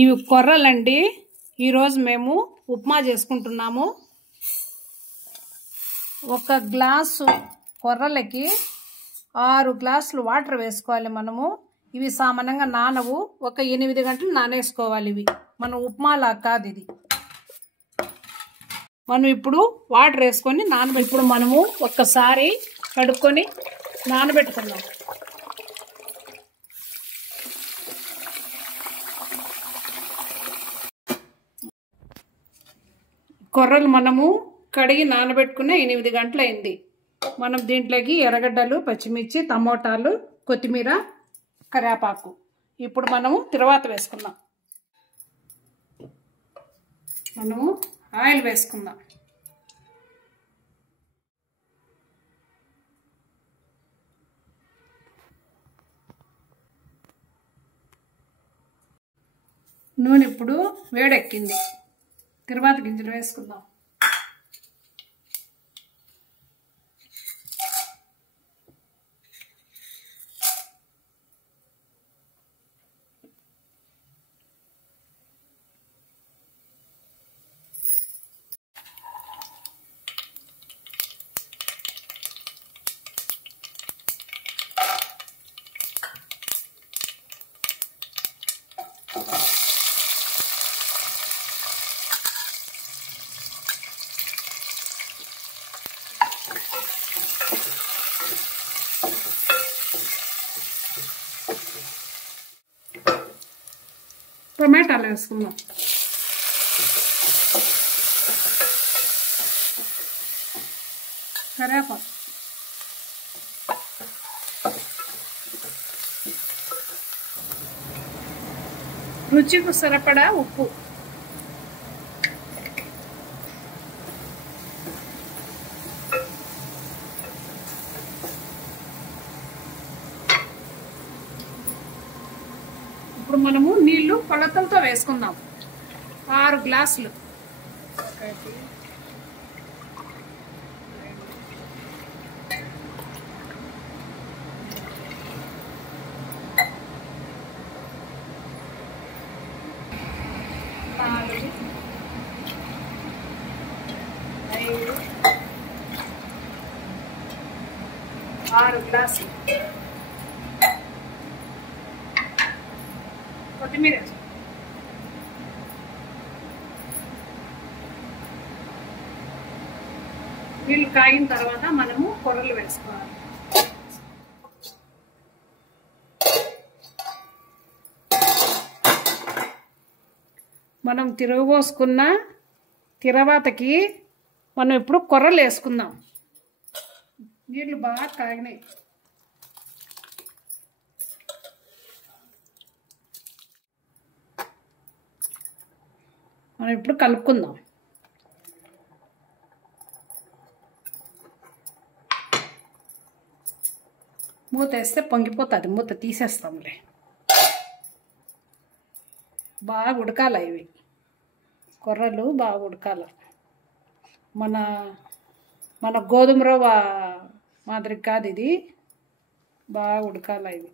ఇవి కొర్రలండి. ఈరోజు మేము ఉప్మా చేసుకుంటున్నాము. ఒక గ్లాసు కొర్రలకి 6 గ్లాసులు వాటర్ వేసుకోవాలి మనము. ఇవి సామాన్యంగా నానవు, ఒక 8 గంటలు నానేసుకోవాలి. ఇవి మనం ఉప్మాలా కాదు, ఇది మనం ఇప్పుడు వాటర్ వేసుకొని ఇప్పుడు మనము ఒక్కసారి కడుక్కొని నానబెట్టుకుందాం. కొర్రలు మనము కడిగి నానబెట్టుకున్న 8 గంటలు అయింది. మనం దీంట్లోకి ఎర్రగడ్డలు, పచ్చిమిర్చి, టమోటాలు, కొత్తిమీర, కరివేపాకు ఇప్పుడు మనము తిరువాత వేసుకుందాం. మనము ఆయిల్ వేసుకుందాం. నూనె ఇప్పుడు వేడెక్కింది. తిరువాత గింజలు వేసుకుందాం. టొమాటోలు వేసుకుందాం. కరివేపాకు, రుచికి సరిపడా ఉప్పు, ఇప్పుడు మనము నీళ్లు కొలతలతో వేసుకుందాం. 6 గ్లాసులు. నాలుగు, 5, 6 గ్లాసులు. కొత్తిమీర, నీళ్ళు కాగిన తర్వాత మనము కొర్రలు వేసుకోవాలి. మనం తిరగబోసుకున్న తిరవాతకి మనం ఇప్పుడు కొర్రలు వేసుకుందాం. నీళ్ళు బాగా కాగినాయి. మనం ఇప్పుడు కలుపుకుందాం. మూత వేస్తే పొంగిపోతుంది. మూత తీసేస్తాంలే. బాగా ఉడకాలి. ఇవి కొర్రలు బాగా ఉడకాలి. మన గోధుమ రవ్వ మాదిరి కాదు, ఇది బాగా ఉడకాలి. ఇవి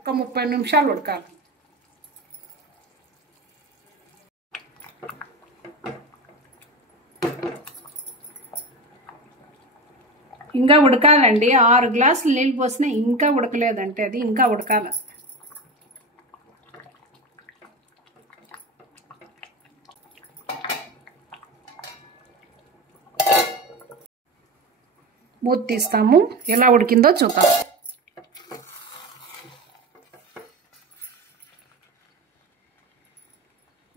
ఒక 30 నిమిషాలు ఉడకాలి. ఇంకా ఉడకాలండి. 6 గ్లాసులు నీళ్ళు పోసినా ఇంకా ఉడకలేదంటే అది ఇంకా ఉడకాల. మూత తీస్తాము. ఎలా ఉడికిందో చూద్దాం.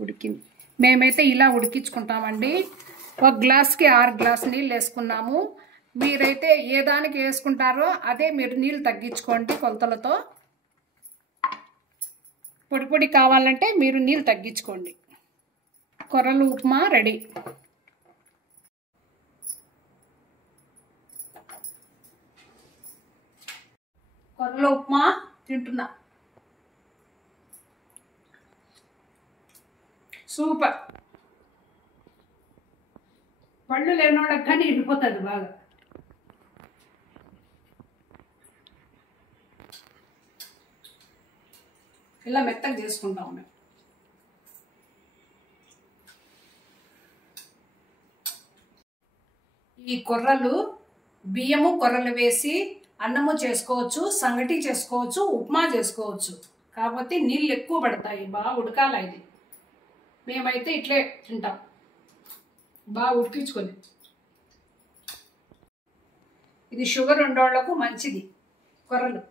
ఉడికింది. మేమైతే ఇలా ఉడికించుకుంటామండి. 1 గ్లాస్కి 6 గ్లాసు నీళ్ళు వేసుకున్నాము. మీరైతే ఏ దానికి వేసుకుంటారో అదే మీరు నీళ్ళు తగ్గించుకోండి. కొలతలతో పొడి పొడి కావాలంటే మీరు నీళ్ళు తగ్గించుకోండి. కొర్రలు ఉప్మా రెడీ. కొర్రల ఉప్మా తింటున్నా. సూపర్. పళ్ళు లేనోళ్ళకి కానీ ఎండిపోతుంది బాగా. ఇలా మెత్తగా చేసుకుంటా ఉన్నాం. ఈ కొర్రలు బియ్యము కొర్రలు వేసి అన్నము చేసుకోవచ్చు, సంగటి చేసుకోవచ్చు, ఉప్మా చేసుకోవచ్చు. కాకపోతే నీళ్ళు ఎక్కువ పడతాయి, బాగా ఉడకాల. ఇది మేమైతే ఇట్లే తింటాం, బాగా ఉడికించుకొని. ఇది షుగర్ ఉండేవాళ్ళకు మంచిది కొర్రలు.